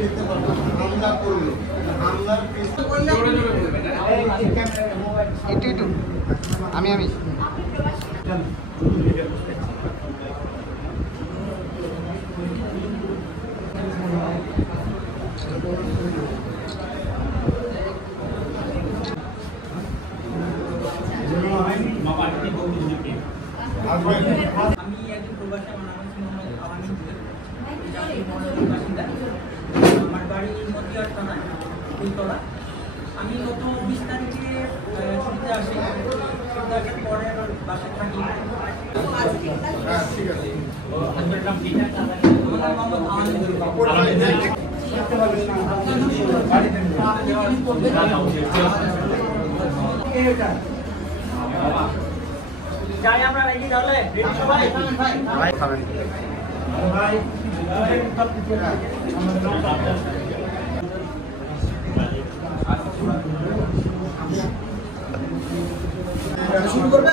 একটু আমি একজন প্রবাসী, আমার নাম মোহাম্মদ আলামিন। আমার বাড়ি মতিয়ার থানায় ফুলতলা। আমি গত 20 তারিখে ছুটিতে আসি। ছুটিতে আসার পরে আমার বাসায় থাকি। আমার নাম মোহাম্মদ আলামিন। যাই আমরা রেডি তাহলে, রেডি সবাই ভাই খাবেন ভাই শুরু করবে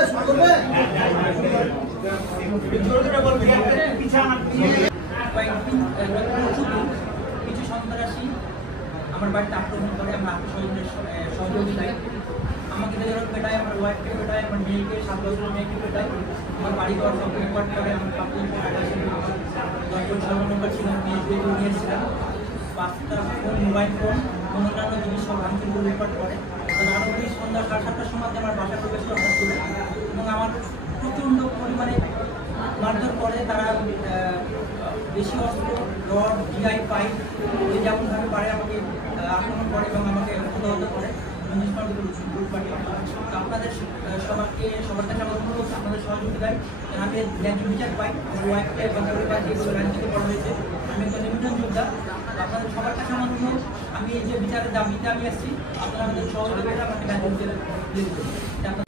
কিছু সন্ত্রাসী আমার বাড়িতে আক্রমণ করে। আমরা আত্মসহযোগের সহযোগিতায় আমাকে পেটায়, আমার ওয়াইফকে পেটায়, আমার মেয়েকে 7 বছরের মেয়েকে পেটায়, আমার বাড়ি ঘর সব রেকর্ড করে। আমার কাপড় আমার 10জন সর্বনম্বর ছিল, মেয়েকে নিয়েছিলাম। 5টা ফোন, মোবাইল ফোন, অন্যান্য জিনিস সব ভাঙচুর রেকর্ড করে। আনুমানিক সন্ধ্যা 7:30টার সময় আমার বাসা প্রবেশ হঠাৎ করে এবং আমার প্রচণ্ড পরিমাণে মারধর করে। তারা বেশি অস্ত্র, রড, জিআই পাইপ যেমনভাবে পারে আমাকে আক্রমণ করে এবং আমাকে হতাহত করে। আপনাদের সবার কাছে আমার অনুরোধ, আপনাদের সহযোগিতায় আমি ন্যায্য বিচার পাই। আমার ওয়াইফকে এবং যেগুলো রাজ্যিত করা হয়েছে, আমি একটা নিবেদন যোদ্ধা। আপনাদের সবার কাছে আমার অনুরোধ, আমি এই যে বিচারের দাবিতে আমি আসছি, আপনারা আমাদের সহযোগিতা আমাকে ন্যায্য বিচার